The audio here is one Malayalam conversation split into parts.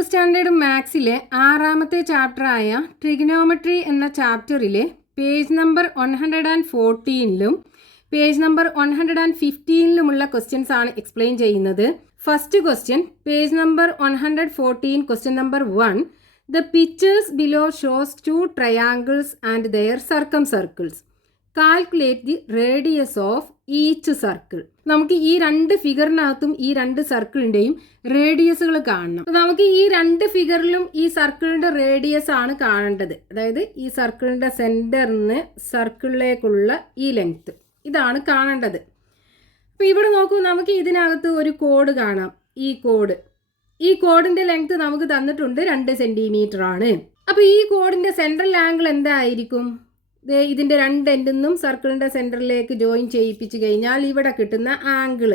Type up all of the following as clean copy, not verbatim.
10th സ്റ്റാൻഡേർഡ് മാത്സിലെ 6ാമത്തെ ചാപ്റ്ററായ ട്രിഗണോമെട്രി എന്ന ചാപ്റ്ററിലെ പേജ് നമ്പർ 114ലും പേജ് നമ്പർ 115ലുമുള്ള ക്വസ്റ്റ്യൻസ് ആണ് എക്സ്പ്ലെയിൻ ചെയ്യുന്നത്. First question, page number 114, question number 1. The pictures below shows two triangles and their circumcircles. Calculate the radius of each circle. നമുക്ക് ഈ രണ്ട് ഫിഗറിനകത്തും ഈ രണ്ട് സർക്കിളിൻ്റെയും റേഡിയസുകൾ കാണണം. നമുക്ക് ഈ രണ്ട് ഫിഗറിലും ഈ സർക്കിളിൻ്റെ റേഡിയസ് ആണ് കാണേണ്ടത്. അതായത് ഈ സർക്കിളിൻ്റെ സെൻറ്ററിന് സർക്കിളിലേക്കുള്ള ഈ ലെങ്ത്ത് ഇതാണ് കാണേണ്ടത്. അപ്പോൾ ഇവിടെ നോക്കൂ, നമുക്ക് ഇതിനകത്ത് ഒരു കോഡ് കാണാം. ഈ കോഡിൻ്റെ ലെങ്ത്ത് നമുക്ക് തന്നിട്ടുണ്ട് 2 സെൻറ്റിമീറ്റർ ആണ്. അപ്പോൾ ഈ കോഡിൻ്റെ സെൻട്രൽ ആംഗിൾ എന്തായിരിക്കും? ഇതിൻ്റെ രണ്ട് എൻഡിൽ നിന്നും സർക്കിളിൻ്റെ സെൻറ്ററിലേക്ക് ജോയിൻ ചെയ്യിപ്പിച്ച് കഴിഞ്ഞാൽ ഇവിടെ കിട്ടുന്ന ആംഗിൾ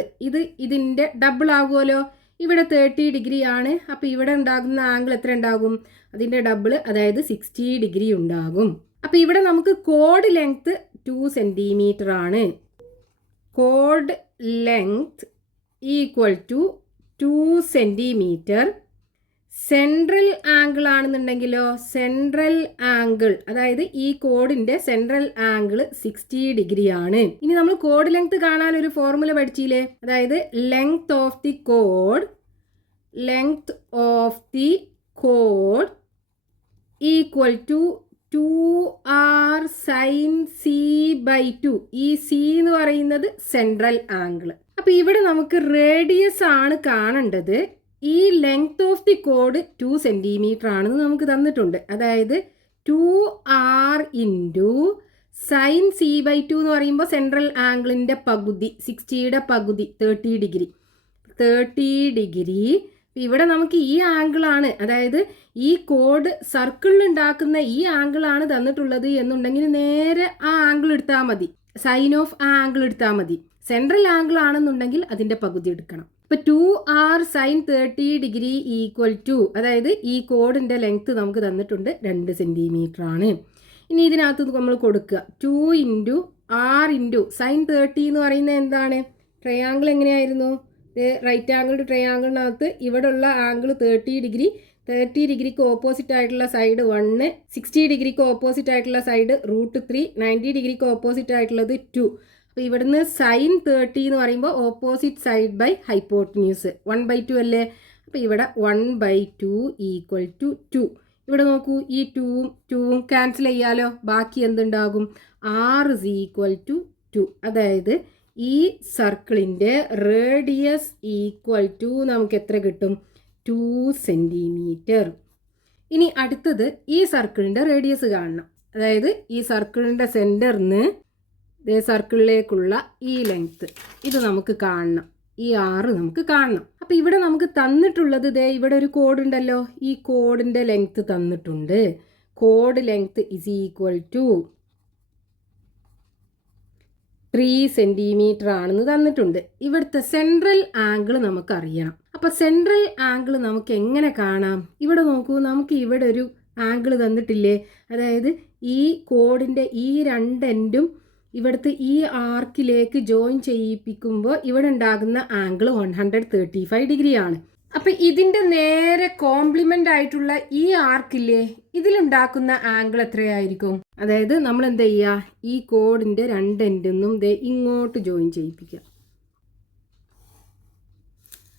ഇതിൻ്റെ ഡബിൾ ആകുമല്ലോ. ഇവിടെ 30 ഡിഗ്രി ആണ്. അപ്പോൾ ഇവിടെ ഉണ്ടാകുന്ന ആംഗിൾ എത്ര ഉണ്ടാകും? അതിൻ്റെ ഡബിൾ, അതായത് 60 ഡിഗ്രി ഉണ്ടാകും. അപ്പോൾ ഇവിടെ നമുക്ക് കോഡ് ലെങ്ത്ത് 2 സെൻറ്റിമീറ്റർ ആണ്. കോഡ് length equal to 2 centimetre. Central angle ആണെന്നുണ്ടെങ്കിലോ, സെൻട്രൽ ആംഗിൾ അതായത് ഈ കോഡിൻ്റെ സെൻട്രൽ ആംഗിൾ 60 ഡിഗ്രി ആണ്. ഇനി നമ്മൾ കോഡ് ലെങ്ത് കാണാൻ ഒരു ഫോർമുല പഠിച്ചില്ലേ? അതായത് ലെങ്ത് ഓഫ് ദി കോഡ് equal to 2r sin c/2. ഈ c എന്ന് പറയുന്നത് സെൻട്രൽ ആംഗിൾ. അപ്പോൾ ഇവിടെ നമുക്ക് റേഡിയസ് ആണ് കാണേണ്ടത്. ഈ length of the code 2 centimetre ആണെന്ന് നമുക്ക് തന്നിട്ടുണ്ട്. അതായത് 2r ഇൻറ്റു സൈൻ c/2 എന്ന് പറയുമ്പോൾ സെൻട്രൽ ആംഗിളിൻ്റെ പകുതി, 60യുടെ പകുതി 30 ഡിഗ്രി. ഇവിടെ നമുക്ക് ഈ ആംഗിളാണ്, അതായത് ഈ കോഡ് സർക്കിളിൽ ഉണ്ടാക്കുന്ന ഈ ആംഗിളാണ് തന്നിട്ടുള്ളത് എന്നുണ്ടെങ്കിൽ നേരെ ആ ആംഗിൾ എടുത്താൽ മതി, സൈൻ ഓഫ് ആ ആംഗിൾ എടുത്താൽ മതി. സെൻട്രൽ ആംഗിൾ ആണെന്നുണ്ടെങ്കിൽ അതിൻ്റെ പകുതി എടുക്കണം. ഇപ്പോൾ 2r sin 30 degree equal to, അതായത് ഈ കോഡിൻ്റെ ലെങ്ത്ത് നമുക്ക് തന്നിട്ടുണ്ട് 2 സെൻറ്റിമീറ്റർ ആണ്. ഇനി ഇതിനകത്ത് നമ്മൾ കൊടുക്കുക 2 ഇൻറ്റു r ഇൻറ്റു സൈൻ 30 എന്ന് പറയുന്നത് എന്താണ്? ട്രയാങ്കിൾ എങ്ങനെയായിരുന്നു? റൈറ്റ് ആംഗിൾഡ് ട്രയാങ്കിളിനകത്ത് ഇവിടെ ഉള്ള ആംഗിൾ 30 ഡിഗ്രിക്ക് ഓപ്പോസിറ്റ് ആയിട്ടുള്ള സൈഡ് 1, 60 ഡിഗ്രിക്ക് ഓപ്പോസിറ്റ് ആയിട്ടുള്ള സൈഡ് √3, 90 ഡിഗ്രിക്ക് ഓപ്പോസിറ്റ് ആയിട്ടുള്ളത് 2. അപ്പോൾ ഇവിടുന്ന് സൈൻ 30 എന്ന് പറയുമ്പോൾ ഓപ്പോസിറ്റ് സൈഡ് ബൈ ഹൈപ്പോട്ടന്യൂസ് 1/2 അല്ലേ? അപ്പോൾ ഇവിടെ 1/2 ഈക്വൽ ടു 2. ഇവിടെ നോക്കൂ, ഈ 2ഉം ക്യാൻസൽ ചെയ്യാലോ. ബാക്കി എന്തുണ്ടാകും? r is equal to 2. അതായത് ഈ സർക്കിളിൻ്റെ റേഡിയസ് ഈക്വൽ ടു നമുക്ക് എത്ര കിട്ടും? 2 സെൻറ്റിമീറ്റർ. ഇനി അടുത്തത് ഈ സർക്കിളിൻ്റെ റേഡിയസ് കാണണം. അതായത് ഈ സർക്കിളിൻ്റെ സെൻറ്ററിന് സർക്കിളിലേക്കുള്ള ഈ ലെങ്ത്ത് ഇത് നമുക്ക് കാണണം. ഈ r നമുക്ക് കാണണം. അപ്പോൾ ഇവിടെ നമുക്ക് തന്നിട്ടുള്ളത് ഇവിടെ ഒരു കോഡ് ഉണ്ടല്ലോ. ഈ കോഡിൻ്റെ ലെങ്ത്ത് തന്നിട്ടുണ്ട്. കോഡ് length is equal to 3 centimetre ആണെന്ന് തന്നിട്ടുണ്ട്. ഇവിടുത്തെ സെൻട്രൽ ആംഗിൾ നമുക്കറിയണം. അപ്പോൾ സെൻട്രൽ ആംഗിൾ നമുക്ക് എങ്ങനെ കാണാം? ഇവിടെ നോക്കൂ, നമുക്ക് ഇവിടെ ഒരു ആംഗിൾ തന്നിട്ടില്ലേ? അതായത് ഈ കോഡിൻ്റെ ഈ രണ്ട് എൻഡും ഇവിടുത്തെ ഈ ആർക്കിലേക്ക് ജോയിൻ ചെയ്യിപ്പിക്കുമ്പോൾ ഇവിടെ ഉണ്ടാകുന്ന ആംഗിൾ 135 ഡിഗ്രിയാണ്. അപ്പം ഇതിൻ്റെ നേരെ കോംപ്ലിമെൻ്റ് ആയിട്ടുള്ള ഈ ആർക്കില്ലേ, ഇതിലുണ്ടാക്കുന്ന ആംഗിൾ എത്രയായിരിക്കും? അതായത് നമ്മൾ എന്താ ചെയ്യുക? ഈ കോഡിൻ്റെ രണ്ട് എൻഡിൽ നിന്നും ഇങ്ങോട്ട് ജോയിൻ ചെയ്യിപ്പിക്കുക.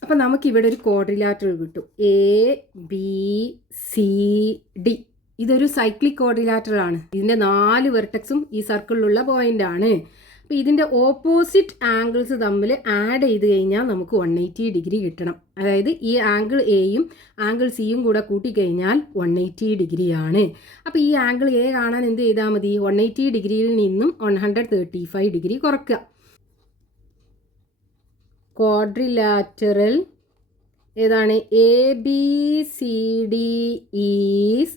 അപ്പം നമുക്കിവിടെ ഒരു ക്വാഡ്രിലാറ്ററൽ കിട്ടും. ABCD. ഇതൊരു സൈക്ലിക് ക്വാഡ്രിലാറ്ററൽ ആണ്. ഇതിൻ്റെ 4 വെർട്ടെക്സും ഈ സർക്കിളിലുള്ള പോയിന്റ് ആണ്. അപ്പോൾ ഇതിൻ്റെ ഓപ്പോസിറ്റ് ആംഗിൾസ് തമ്മിൽ ആഡ് ചെയ്ത് കഴിഞ്ഞാൽ നമുക്ക് 180 ഡിഗ്രി കിട്ടണം. അതായത് ഈ ആംഗിൾ എയും ആംഗിൾ സിയും കൂടെ കൂട്ടിക്കഴിഞ്ഞാൽ 180 ഡിഗ്രിയാണ്. അപ്പോൾ ഈ ആംഗിൾ എ കാണാൻ എന്ത് ചെയ്താൽ മതി? 180 ഡിഗ്രിയിൽ നിന്നും 135 ഡിഗ്രി കുറയ്ക്കുക. ക്വാഡ്രിലാറ്ററൽ ഏതാണ്? ABCD ഈസ്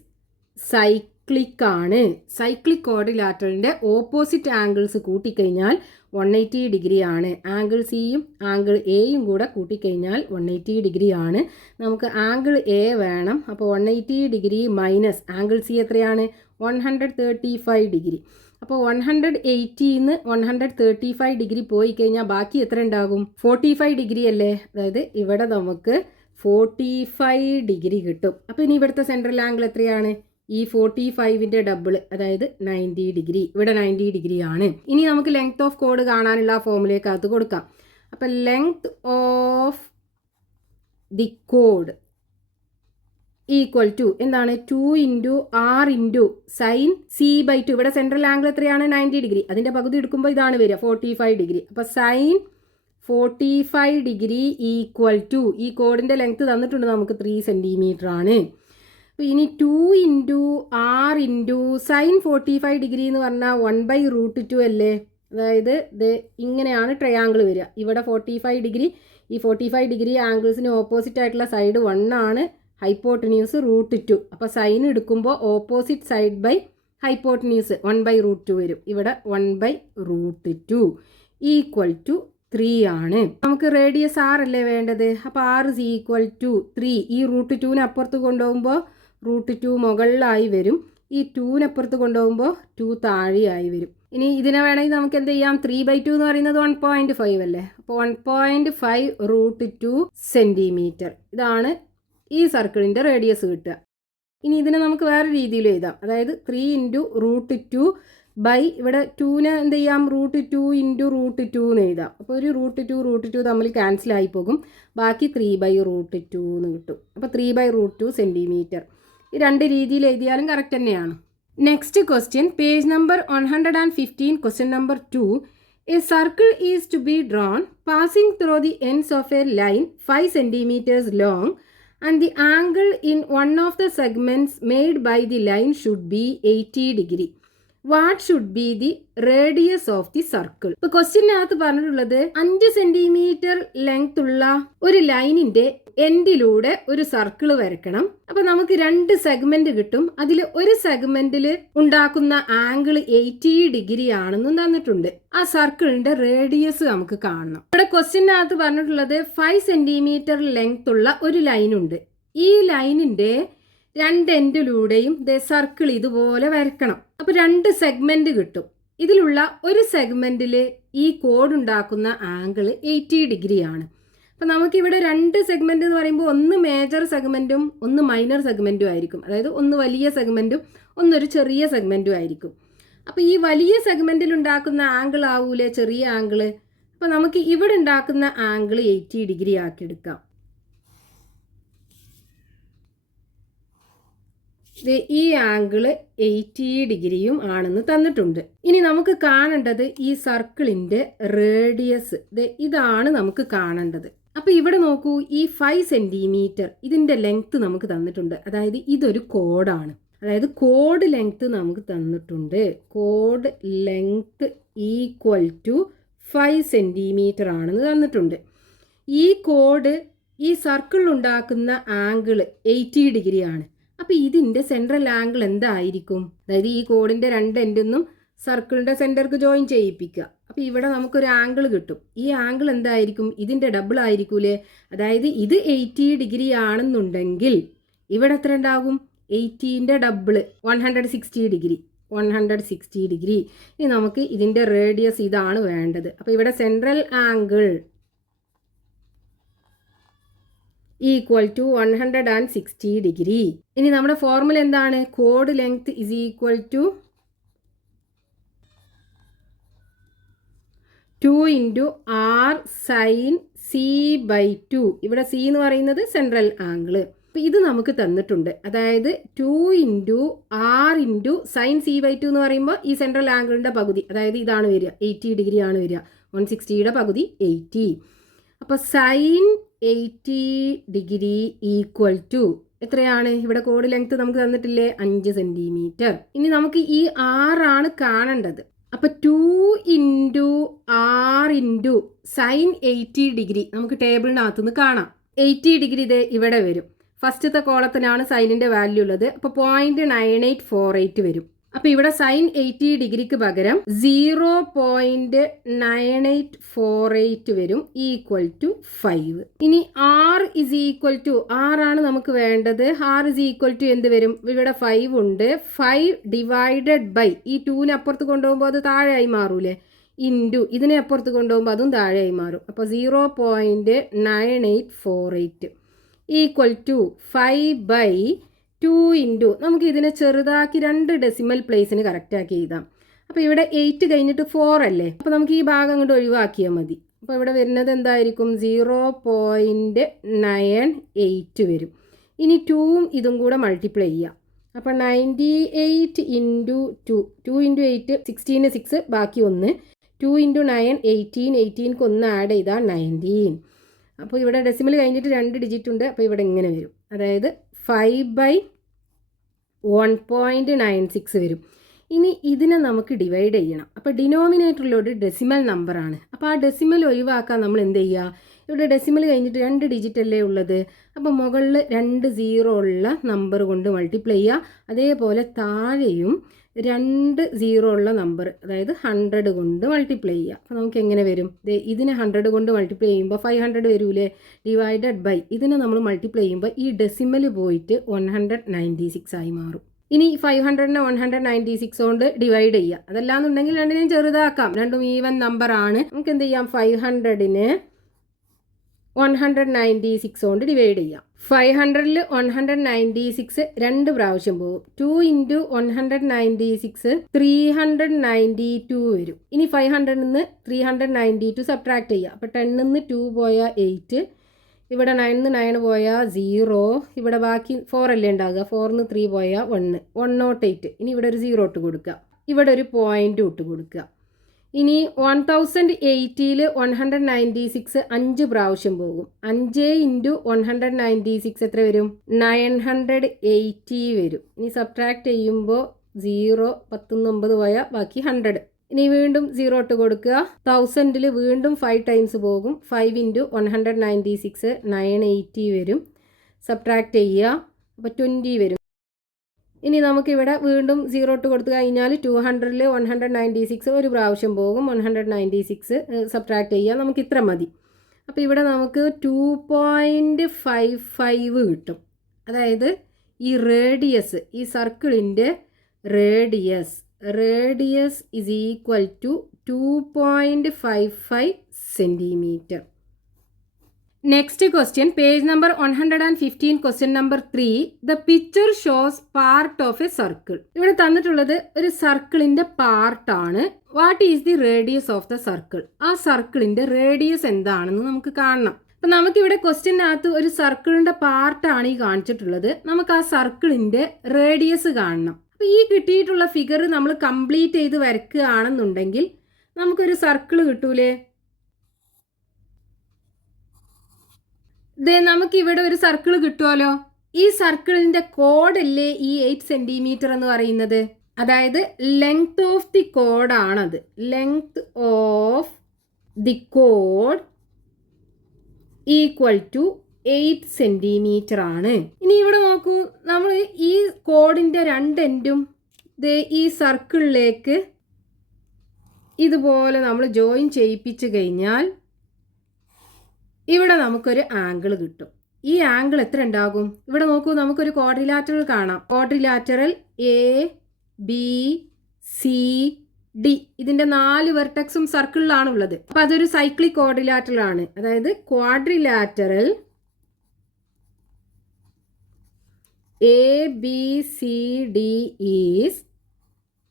സൈക്ലിക് ആണ്. സൈക്ലിക് ക്വാഡ്രിലാറ്ററലിൻ്റെ ഓപ്പോസിറ്റ് ആംഗിൾസ് കൂട്ടിക്കഴിഞ്ഞാൽ 180 ഡിഗ്രി ആണ്. ആംഗിൾ സിയും ആംഗിൾ എയും കൂടെ കൂട്ടിക്കഴിഞ്ഞാൽ 180 ഡിഗ്രി ആണ്. നമുക്ക് ആംഗിൾ എ വേണം. അപ്പോൾ 180 ഡിഗ്രി മൈനസ് ആംഗിൾ സി എത്രയാണ്? 135 ഡിഗ്രി. അപ്പോൾ 180ന്ന് 135 ഡിഗ്രി പോയി കഴിഞ്ഞാൽ ബാക്കി എത്ര ഉണ്ടാകും? 45 ഡിഗ്രി അല്ലേ? അതായത് ഇവിടെ നമുക്ക് 45 ഡിഗ്രി കിട്ടും. അപ്പോൾ ഇനി ഇവിടുത്തെ സെൻട്രൽ ആംഗിൾ എത്രയാണ്? ഈ 45ന്റെ ഡബിൾ, അതായത് 90 ഡിഗ്രി. ഇവിടെ 90 ഡിഗ്രി ആണ്. ഇനി നമുക്ക് ലെങ്ത് ഓഫ് കോഡ് കാണാനുള്ള ഫോർമുലയ്ക്ക് അകത്ത് കൊടുക്കാം. അപ്പം ലെങ്ത് ഓഫ് ദി കോഡ് ഈക്വൽ ടു എന്താണ്? 2 × r × സൈൻ c/2. ഇവിടെ സെൻട്രൽ ആംഗിൾ എത്രയാണ്? 90 ഡിഗ്രി. അതിൻ്റെ പകുതി എടുക്കുമ്പോൾ ഇതാണ് വരിക, 45 ഡിഗ്രി. അപ്പോൾ സൈൻ 45 ഡിഗ്രി ഈക്വൽ ടു, ഈ കോഡിൻ്റെ ലെങ്ത് തന്നിട്ടുണ്ട് നമുക്ക് 3 സെൻറ്റിമീറ്റർ ആണ്. അപ്പോൾ ഇനി 2 × r × സൈൻ 45 ഡിഗ്രി എന്ന് പറഞ്ഞാൽ 1/√2 അല്ലേ? അതായത് ഇത് ഇങ്ങനെയാണ് ട്രയാങ്കിൾ വരിക. ഇവിടെ 45 ഡിഗ്രി, ഈ 45 ഡിഗ്രി ആംഗിൾസിന് ഓപ്പോസിറ്റ് ആയിട്ടുള്ള സൈഡ് 1 ആണ്, ഹൈപ്പോട്ടന്യൂസ് √2. അപ്പോൾ സൈൻ എടുക്കുമ്പോൾ ഓപ്പോസിറ്റ് സൈഡ് ബൈ ഹൈപ്പോട്ടന്യൂസ് 1/√2 വരും. ഇവിടെ 1/√2 ഈക്വൽ ടു 3 ആണ്. നമുക്ക് റേഡിയസ് r അല്ലേ വേണ്ടത്. അപ്പോൾ r is equal to 3. ഈ √2നെ അപ്പുറത്ത് കൊണ്ടുപോകുമ്പോൾ √2 മുകളിലായി വരും. ഈ 2നെ അപ്പുറത്ത് കൊണ്ടുപോകുമ്പോൾ 2 താഴെയായി വരും. ഇനി ഇതിനെ വേണമെങ്കിൽ നമുക്ക് എന്ത് ചെയ്യാം? 3/2 എന്ന് പറയുന്നത് 1.5 അല്ലേ? അപ്പോൾ 1.5 √2 സെൻറ്റിമീറ്റർ. ഇതാണ് ഈ സർക്കിളിൻ്റെ റേഡിയസ് കിട്ടുക. ഇനി ഇതിനെ നമുക്ക് വേറെ രീതിയിൽ എഴുതാം. അതായത് 3 × √2 ബൈ ഇവിടെ 2നെ എന്ത് ചെയ്യാം? √2 × √2 എന്ന് എഴുതാം. അപ്പോൾ ഒരു √2 തമ്മിൽ ക്യാൻസൽ ആയി പോകും. ബാക്കി 3/√2 എന്ന് കിട്ടും. അപ്പോൾ 3/√2 സെൻറ്റിമീറ്റർ. ഈ രണ്ട് രീതിയിൽ എഴുതിയാലും കറക്റ്റ് തന്നെയാണ്. Next question, page number 115, question number 2. A circle is to be drawn passing through the ends of a line 5 centimeters long and the angle in one of the segments made by the line should be 80 degree. What should be the radius of the circle? ഇപ്പോൾ ക്വസ്റ്റ്യനകത്ത് പറഞ്ഞിട്ടുള്ളത് 5 സെൻറ്റിമീറ്റർ ലെങ്ത് ഉള്ള ഒരു ലൈനിന്റെ എൻഡിലൂടെ ഒരു സർക്കിൾ വരയ്ക്കണം. അപ്പോൾ നമുക്ക് 2 സെഗ്മെന്റ് കിട്ടും. അതിൽ ഒരു സെഗ്മെന്റിൽ ഉണ്ടാക്കുന്ന ആംഗിൾ 80 ഡിഗ്രി ആണെന്നും തന്നിട്ടുണ്ട്. ആ സർക്കിളിന്റെ റേഡിയസ് നമുക്ക് കാണണം. ഇവിടെ ക്വസ്റ്റ്യനകത്ത് പറഞ്ഞിട്ടുള്ളത് 5 സെൻറ്റിമീറ്റർ ലെങ്ത് ഉള്ള ഒരു ലൈനുണ്ട്. ഈ ലൈനിന്റെ 2 എൻഡിലൂടെയും സർക്കിൾ ഇതുപോലെ വരയ്ക്കണം. അപ്പോൾ 2 സെഗ്മെന്റ് കിട്ടും. ഇതിലുള്ള ഒരു സെഗ്മെന്റിൽ ഈ കോഡ് ഉണ്ടാക്കുന്ന ആംഗിൾ 80 ഡിഗ്രി ആണ്. അപ്പോൾ നമുക്കിവിടെ 2 സെഗ്മെന്റ് എന്ന് പറയുമ്പോൾ ഒന്ന് മേജർ സെഗ്മെന്റും ഒന്ന് മൈനർ സെഗ്മെന്റും ആയിരിക്കും. അതായത് ഒന്ന് വലിയ സെഗ്മെന്റും ഒന്നൊരു ചെറിയ സെഗ്മെന്റും ആയിരിക്കും. അപ്പോൾ ഈ വലിയ സെഗ്മെന്റിൽ ഉണ്ടാക്കുന്ന ആംഗിൾ ആവൂലേ ചെറിയ ആംഗിൾ. അപ്പോൾ നമുക്ക് ഇവിടെ ഉണ്ടാക്കുന്ന ആംഗിൾ 80 ഡിഗ്രി ആക്കി എടുക്കാം. ഈ ആംഗിള് 80 ഡിഗ്രിയും ആണെന്ന് തന്നിട്ടുണ്ട്. ഇനി നമുക്ക് കാണേണ്ടത് ഈ സർക്കിളിന്റെ റേഡിയസ്. ഇതാണ് നമുക്ക് കാണേണ്ടത്. അപ്പോൾ ഇവിടെ നോക്കൂ, ഈ 5 സെൻറ്റിമീറ്റർ ഇതിന്റെ ലെങ്ത് നമുക്ക് തന്നിട്ടുണ്ട്. അതായത് ഇതൊരു കോഡാണ്. അതായത് കോഡ് ലെങ്ത് നമുക്ക് തന്നിട്ടുണ്ട്. കോഡ് ലെങ്ത് ഈക്വൽ ടു 5 സെൻറ്റിമീറ്റർ ആണെന്ന് തന്നിട്ടുണ്ട്. ഈ കോഡ് ഈ സർക്കിൾ ഉണ്ടാക്കുന്ന ആംഗിൾ 80 ഡിഗ്രി ആണ്. അപ്പോൾ ഇതിൻ്റെ സെൻട്രൽ ആംഗിൾ എന്തായിരിക്കും? അതായത് ഈ കോഡിൻ്റെ 2 എൻഡൊന്നും സർക്കിളിൻ്റെ സെൻറ്റർക്ക് ജോയിൻ ചെയ്യിപ്പിക്കുക. അപ്പോൾ ഇവിടെ നമുക്കൊരു ആംഗിൾ കിട്ടും. ഈ ആംഗിൾ എന്തായിരിക്കും? ഇതിൻ്റെ ഡബിൾ ആയിരിക്കൂലേ? അതായത് ഇത് 80 ഡിഗ്രി ആണെന്നുണ്ടെങ്കിൽ ഇവിടെ എത്ര ഉണ്ടാകും? 80ൻ്റെ ഡബിൾ 160 ഡിഗ്രി. 160 ഡിഗ്രി. ഇനി നമുക്ക് ഇതിൻ്റെ റേഡിയസ് ഇതാണ് വേണ്ടത്. അപ്പോൾ ഇവിടെ central angle equal to 160 degree. ഇനി നമ്മുടെ ഫോർമുല എന്താണ്? കോഡ് length is equal to 2 × r sine c/2. ഇവിടെ c എന്ന് പറയുന്നത് സെൻട്രൽ ആംഗിൾ. അപ്പോൾ ഇത് നമുക്ക് തന്നിട്ടുണ്ട്. അതായത് 2 × r × സൈൻ c/2 എന്ന് പറയുമ്പോൾ ഈ സെൻട്രൽ ആംഗിളിൻ്റെ പകുതി, അതായത് ഇതാണ് വരിക, 80 ഡിഗ്രി ആണ് വരിക. 160യുടെ പകുതി 80. അപ്പോൾ സൈൻ 80 ഡിഗ്രി ഈക്വൽ ടു എത്രയാണ്? ഇവിടെ കോഡ് ലെങ്ത് നമുക്ക് തന്നിട്ടില്ലേ? 5 സെൻറ്റിമീറ്റർ. ഇനി നമുക്ക് ഈ r ആണ് കാണേണ്ടത്. അപ്പോൾ 2 × r × സൈൻ 80 ഡിഗ്രി നമുക്ക് ടേബിളിനകത്തുനിന്ന് കാണാം. 80 ഡിഗ്രി ഇത് ഇവിടെ വരും. ഫസ്റ്റത്തെ കോളത്തിനാണ് സൈനിൻ്റെ വാല്യൂ ഉള്ളത്. അപ്പോൾ 0.9848 വരും. അപ്പോൾ ഇവിടെ സൈൻ 80 ഡിഗ്രിക്ക് പകരം 0.9848 വരും, ഈക്വൽ ടു 5. ഇനി r is equal to, r ആണ് നമുക്ക് വേണ്ടത്. r ഇസ് ഈക്വൽ ടു എന്ത് വരും? ഇവിടെ 5 ഉണ്ട്. 5 ഡിവൈഡഡ് ബൈ ഈ 2നെ അപ്പുറത്ത് കൊണ്ടുപോകുമ്പോൾ അത് താഴെയായി മാറൂലേ? ഇൻറ്റു ഇതിനെ അപ്പുറത്ത് കൊണ്ടുപോകുമ്പോൾ അതും താഴെയായി മാറും. അപ്പോൾ 0.9848 ഈക്വൽ ടു 5/2 ഇൻറ്റു നമുക്ക് ഇതിനെ ചെറുതാക്കി 2 ഡെസിമൽ പ്ലേസിന് കറക്റ്റാക്കി എഴുതാം. അപ്പോൾ ഇവിടെ 8 കഴിഞ്ഞിട്ട് 4 അല്ലേ, അപ്പോൾ നമുക്ക് ഈ ഭാഗം അങ്ങോട്ട് ഒഴിവാക്കിയാൽ മതി. അപ്പോൾ ഇവിടെ വരുന്നത് എന്തായിരിക്കും 0.98 വരും. ഇനി 2ഉം ഇതും കൂടെ മൾട്ടിപ്ലൈ ചെയ്യാം. അപ്പോൾ 98 ഇൻറ്റു 2 ഇൻറ്റു 8 16 6 ബാക്കി 1 2 ഇൻറ്റു 9 18 18ക്ക് 1 ആഡ് ചെയ്താൽ 19. അപ്പോൾ ഇവിടെ ഡെസിമൽ കഴിഞ്ഞിട്ട് 2 ഡിജിറ്റ് ഉണ്ട്. അപ്പോൾ ഇവിടെ ഇങ്ങനെ വരും, അതായത് 5/1.96 വരും. ഇനി ഇതിനെ നമുക്ക് ഡിവൈഡ് ചെയ്യണം. അപ്പോൾ ഡിനോമിനേറ്ററിലൊരു ഡെസിമൽ നമ്പറാണ്. അപ്പോൾ ആ ഡെസിമൽ ഒഴിവാക്കാൻ നമ്മൾ എന്ത് ചെയ്യുക, ഇവിടെ ഡെസിമൽ കഴിഞ്ഞിട്ട് 2 ഡിജിറ്റ് അല്ലേ ഉള്ളത്, അപ്പോൾ മുകളിൽ 2 0 ഉള്ള നമ്പർ കൊണ്ട് മൾട്ടിപ്ലൈ ചെയ്യുക. അതേപോലെ താഴെയും 2 0 ഉള്ള നമ്പർ, അതായത് 100 കൊണ്ട് മൾട്ടിപ്ലൈ ചെയ്യുക. അപ്പോൾ നമുക്ക് എങ്ങനെ വരും, ഇതിനെ 100 കൊണ്ട് മൾട്ടിപ്ലൈ ചെയ്യുമ്പോൾ 500 വരൂലേ, ഡിവൈഡഡ് ബൈ ഇതിനെ നമ്മൾ മൾട്ടിപ്ലൈ ചെയ്യുമ്പോൾ ഈ ഡെസിമൽ പോയിട്ട് 196 ആയി മാറും. ഇനി 500നെ 196 കൊണ്ട് ഡിവൈഡ് ചെയ്യുക. അതല്ലാന്നുണ്ടെങ്കിൽ രണ്ടിനെയും ചെറുതാക്കാം, രണ്ടും ഈവൻ നമ്പർ ആണ്. നമുക്ക് എന്ത് ചെയ്യാം, 500നെ 196 കൊണ്ട് ഡിവൈഡ് ചെയ്യാം. 500ൽ 196 2 പ്രാവശ്യം പോകും. 2 ഇൻറ്റു 196 392 വരും. ഇനി 500ൽ നിന്ന് 392 സബ്ട്രാക്ട് ചെയ്യുക. അപ്പോൾ 10ൽ നിന്ന് 2 പോയാൽ 8, ഇവിടെ 9 നിന്ന് 9 പോയാൽ 0, ഇവിടെ ബാക്കി 4 അല്ലേ ഉണ്ടാകുക, 4 നിന്ന് 3 പോയാൽ 108. ഇനി ഇവിടെ ഒരു 0 ഇട്ട് കൊടുക്കുക, ഇവിടെ ഒരു പോയിൻ്റ് ഇട്ട് കൊടുക്കുക. ഇനി 1080ൽ 196 5 പ്രാവശ്യം പോകും. 5 ഇൻറ്റു 196 എത്ര വരും, 980 വരും. ഇനി സബ്ട്രാക്ട് ചെയ്യുമ്പോൾ 0 19 പോയാൽ ബാക്കി 100. ഇനി വീണ്ടും 0 ഇട്ട് കൊടുക്കുക. 1000ൽ വീണ്ടും 5 ടൈംസ് പോകും. 5 ഇൻറ്റു 196 980 വരും. സബ്ട്രാക്ട് ചെയ്യുക, അപ്പോൾ 20 വരും. ഇനി നമുക്കിവിടെ വീണ്ടും 0 ഇട്ട് കൊടുത്തു കഴിഞ്ഞാൽ 200ൽ 196 ഒരു പ്രാവശ്യം പോകും. 196 സബ്ട്രാക്ട് ചെയ്യുക, നമുക്ക് ഇത്ര മതി. അപ്പോൾ ഇവിടെ നമുക്ക് 2.55 കിട്ടും. അതായത് ഈ റേഡിയസ്, ഈ സർക്കിളിൻ്റെ radius is equal to 2.55 centimetre. Next question, page number 115, question number 3. The picture shows part of a circle. ഇവിടെ തന്നിട്ടുള്ളത് ഒരു സർക്കിളിന്റെ പാർട്ടാണ്. What is the radius of the circle? ആ സർക്കിളിന്റെ റേഡിയസ് എന്താണെന്ന് നമുക്ക് കാണണം. അപ്പം നമുക്കിവിടെ ക്വസ്റ്റ്യനകത്ത് ഒരു സർക്കിളിന്റെ പാർട്ടാണ് ഈ കാണിച്ചിട്ടുള്ളത്. നമുക്ക് ആ സർക്കിളിന്റെ റേഡിയസ് കാണണം. അപ്പോൾ ഈ കിട്ടിയിട്ടുള്ള ഫിഗർ നമ്മൾ കംപ്ലീറ്റ് ചെയ്ത് വരയ്ക്കുകയാണെന്നുണ്ടെങ്കിൽ നമുക്കൊരു സർക്കിൾ കിട്ടൂലേ? നമുക്കിവിടെ ഒരു സർക്കിൾ കിട്ടുമല്ലോ. ഈ സർക്കിളിന്റെ കോഡല്ലേ ഈ 8 സെന്റിമീറ്റർ എന്ന് പറയുന്നത്. അതായത് ലെങ്ത് ഓഫ് ദി കോഡാണത്. ലെങ്ത് ഓഫ് ദി കോഡ് ഈക്വൽ ടു 8 സെന്റിമീറ്റർ ആണ്. ഇനി ഇവിടെ നോക്കൂ, നമ്മൾ ഈ കോഡിന്റെ 2 എൻഡും ഈ സർക്കിളിലേക്ക് ഇതുപോലെ നമ്മൾ ജോയിൻ ചെയ്യിപ്പിച്ചു കഴിഞ്ഞാൽ ഇവിടെ നമുക്കൊരു ആംഗിൾ കിട്ടും. ഈ ആംഗിൾ എത്ര ഉണ്ടാകും? ഇവിടെ നോക്കൂ, നമുക്കൊരു ക്വാഡ്രിലാറ്ററൽ കാണാം. ക്വാഡ്രിലാറ്ററൽ ABCD, ഇതിന്റെ 4 വെർട്ടെക്സും സർക്കിളിലാണ് ഉള്ളത്. അപ്പൊ അതൊരു സൈക്ലിക് ക്വാഡ്രിലാറ്ററൽ ആണ്. അതായത് ക്വാഡ്രിലാറ്ററൽ ABCD ഈസ്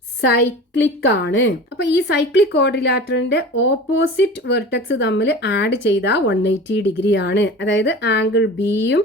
സൈക്ലിക് ആണ്. അപ്പൊ ഈ സൈക്ലിക് ക്വാഡ്രിലാറ്ററലിന്റെ ഓപ്പോസിറ്റ് വെർട്ടെക്സ് തമ്മിൽ ആഡ് ചെയ്താൽ 180 ഡിഗ്രി ആണ്. അതായത് ആംഗിൾ ബിയും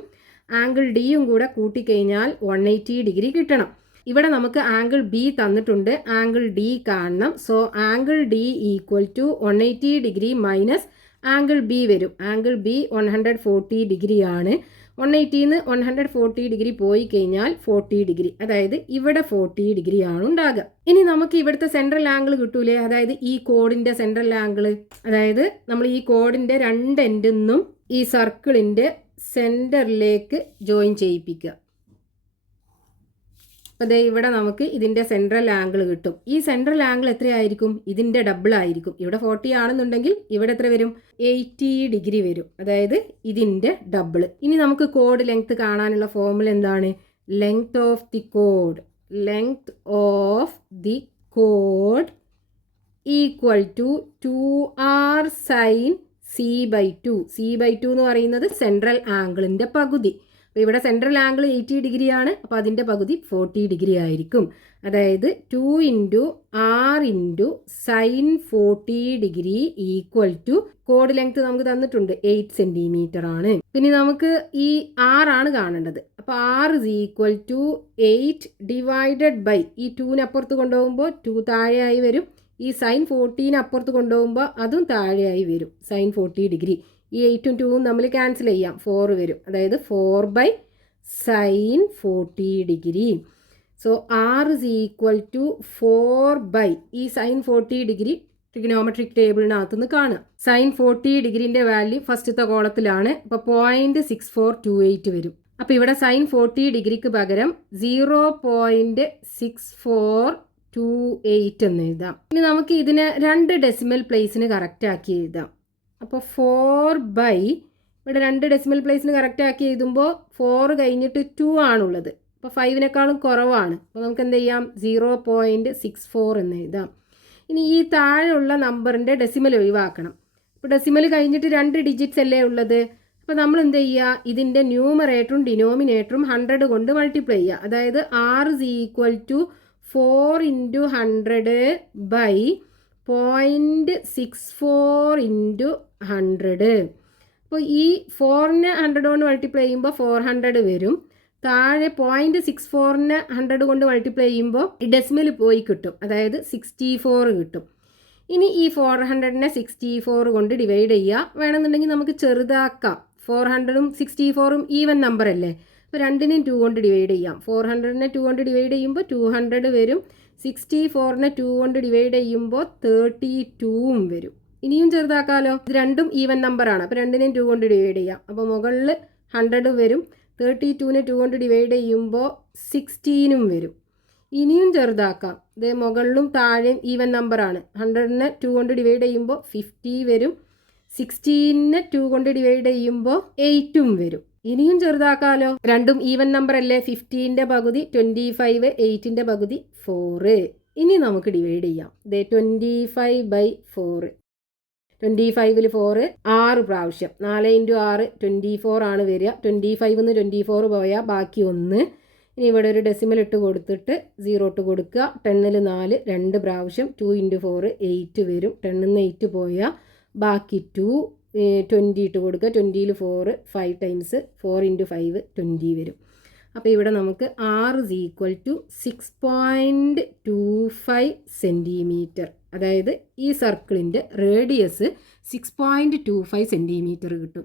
ആംഗിൾ ഡിയും കൂടെ കൂട്ടിക്കഴിഞ്ഞാൽ 180 ഡിഗ്രി കിട്ടണം. ഇവിടെ നമുക്ക് ആംഗിൾ ബി തന്നിട്ടുണ്ട്, ആംഗിൾ ഡി കാണണം. So angle D equal to 180 degree minus angle B വരും. ആംഗിൾ ബി 140 ഡിഗ്രി ആണ്. 180ന്ന് 140 ഡിഗ്രി പോയി കഴിഞ്ഞാൽ 40 ഡിഗ്രി, അതായത് ഇവിടെ 40 ഡിഗ്രി ആണ് ഉണ്ടാകുക. ഇനി നമുക്ക് ഇവിടുത്തെ സെൻട്രൽ ആംഗിൾ കിട്ടൂലേ, അതായത് ഈ കോഡിന്റെ സെൻട്രൽ ആംഗിൾ. അതായത് നമ്മൾ ഈ കോഡിന്റെ 2 എൻഡിൽ നിന്നും ഈ സർക്കിളിന്റെ സെന്ററിലേക്ക് ജോയിൻ ചെയ്യിപ്പിക്കുക. അതെ, ഇവിടെ നമുക്ക് ഇതിന്റെ സെൻട്രൽ ആംഗിൾ കിട്ടും. ഈ സെൻട്രൽ ആംഗിൾ എത്രയായിരിക്കും? ഇതിന്റെ ഡബിൾ ആയിരിക്കും. ഇവിടെ 40 ആണെന്നുണ്ടെങ്കിൽ ഇവിടെ എത്ര വരും? 80 ഡിഗ്രി വരും. അതായത് ഇതിന്റെ ഡബിൾ. ഇനി നമുക്ക് കോഡ് ലെങ്ത് കാണാനുള്ള ഫോർമുല എന്താണ്? Length of the code, length of the കോഡ് equal to 2r sin C/2. C/2 എന്ന് പറയുന്നത് സെൻട്രൽ ആംഗിളിന്റെ പകുതി. അപ്പോൾ ഇവിടെ സെൻട്രൽ ആംഗിൾ 80 ഡിഗ്രി ആണ്. അപ്പോൾ അതിൻ്റെ പകുതി 40 ഡിഗ്രി ആയിരിക്കും. അതായത് 2 into R into sine 40 degree equal to കോഡ് ലെങ്ത് നമുക്ക് തന്നിട്ടുണ്ട് 8 സെൻറ്റിമീറ്റർ ആണ്. പിന്നെ നമുക്ക് ഈ ആർ ആണ് കാണേണ്ടത്. അപ്പോൾ R is equal to 8 divided by ഈ 2ന് അപ്പുറത്ത് കൊണ്ടുപോകുമ്പോൾ 2 താഴെയായി വരും. ഈ സൈൻ 40 അപ്പുറത്ത് കൊണ്ടുപോകുമ്പോൾ അതും താഴെയായി വരും. സൈൻ 40 ഡിഗ്രി ഈ 8ഉം 2ഉം നമ്മൾ ക്യാൻസൽ ചെയ്യാം. 4 വരും. അതായത് 4 by sine 40 degree. So R is equal to 4 by ഈ സൈൻ 40 ഡിഗ്രി ട്രിഗണോമെട്രിക് ടേബിളിനകത്ത് നിന്ന് കാണുക. സൈൻ 40 ഡിഗ്രീൻ്റെ വാല്യൂ ഫസ്റ്റത്തെ കോളത്തിലാണ്. അപ്പോൾ 0.6428 വരും. അപ്പോൾ ഇവിടെ സൈൻ 40 ഡിഗ്രിക്ക് പകരം 0.6428 എന്ന് എഴുതാം. ഇനി നമുക്ക് ഇതിനെ 2 ഡെസിമൽ പ്ലേസിന് കറക്റ്റ് ആക്കി എഴുതാം. അപ്പോൾ 4 ബൈ ഇവിടെ 2 ഡെസിമൽ പ്ലേസിന് കറക്റ്റ് ആക്കി എഴുതുമ്പോൾ 4 കഴിഞ്ഞിട്ട് 2 ആണുള്ളത്. അപ്പോൾ 5നേക്കാളും കുറവാണ്. അപ്പോൾ നമുക്ക് എന്ത് ചെയ്യാം? 0.64 എന്ന് എഴുതാം. ഇനി ഈ താഴെയുള്ള നമ്പറിൻ്റെ ഡെസിമൽ ഒഴിവാക്കണം. അപ്പോൾ ഡെസിമൽ കഴിഞ്ഞിട്ട് 2 ഡിജിറ്റ്സ് അല്ലേ ഉള്ളത്. അപ്പോൾ നമ്മൾ എന്ത് ചെയ്യുക? ഇതിൻ്റെ ന്യൂമറേറ്ററും ഡിനോമിനേറ്ററും 100 കൊണ്ട് മൾട്ടിപ്ലൈ ചെയ്യുക. അതായത് R is equal to 4 into 100 by 0.64 into 100. അപ്പോൾ ഈ 4നെ 100 കൊണ്ട് മൾട്ടിപ്ലൈ ചെയ്യുമ്പോൾ 400 വരും. താഴെ 0.64നെ 100 കൊണ്ട് മൾട്ടിപ്ലൈ ചെയ്യുമ്പോൾ ഈ ഡെസിമൽ പോയി കിട്ടും. അതായത് 64 കിട്ടും. ഇനി ഈ 400നെ 64 കൊണ്ട് ഡിവൈഡ് ചെയ്യുക. വേണമെന്നുണ്ടെങ്കിൽ നമുക്ക് ചെറുതാക്കാം. 400ഉം 64ഉം ഈവൻ നമ്പർ അല്ലേ. അപ്പോൾ 2നെയും 2 കൊണ്ട് ഡിവൈഡ് ചെയ്യാം. 400നെ 2 കൊണ്ട് ഡിവൈഡ് ചെയ്യുമ്പോൾ 200 വരും. 64നെ 2 കൊണ്ട് ഡിവൈഡ് ചെയ്യുമ്പോൾ 32ഉം വരും. ഇനിയും ചെറുതാക്കാമല്ലോ. ഇത് രണ്ടും ഈവൻ നമ്പറാണ്. അപ്പോൾ 2നെയും 2 കൊണ്ട് ഡിവൈഡ് ചെയ്യാം. അപ്പോൾ മുകളിൽ 100 വരും. 32നെ 2 കൊണ്ട് ഡിവൈഡ് ചെയ്യുമ്പോൾ 16ഉം വരും. ഇനിയും ചെറുതാക്കാം. ഇത് മുകളിലും താഴെയും ഈവൻ നമ്പറാണ്. 100നെ 2 കൊണ്ട് ഡിവൈഡ് ചെയ്യുമ്പോൾ 50 വരും. 16നെ 2 കൊണ്ട് ഡിവൈഡ് ചെയ്യുമ്പോൾ 8ഉം വരും. ഇനിയും ചെറുതാക്കാമല്ലോ. രണ്ടും ഈവൻ നമ്പർ അല്ലേ. 15ൻ്റെ പകുതി 25, 8ൻ്റെ പകുതി 4. ഇനി നമുക്ക് ഡിവൈഡ് ചെയ്യാം. ഇത് 25 ബൈ 4. 25ൽ 4 6 പ്രാവശ്യം. 4 ഇൻറ്റു 6 24 ആണ് വരിക. 25ന്ന് 24 പോയാൽ ബാക്കി 1. ഇനി ഇവിടെ ഒരു ഡെസിമൽ ഇട്ട് കൊടുത്തിട്ട് 0 ഇട്ട് കൊടുക്കുക. 10ൽ 4 2 പ്രാവശ്യം. 2 ഇൻറ്റു 4 8 വരും. 10ന്ന് 8 പോയാൽ ബാക്കി 2. 20 ഇട്ട് കൊടുക്കുക. 20ൽ 4 5 ടൈംസ് 4 ഇൻറ്റു 5 20 വരും. അപ്പോൾ ഇവിടെ നമുക്ക് R is equal to 6.25 centimetre. അതായത് ഈ സർക്കിളിൻ്റെ റേഡിയസ് 6.25 സെൻറ്റിമീറ്റർ കിട്ടും.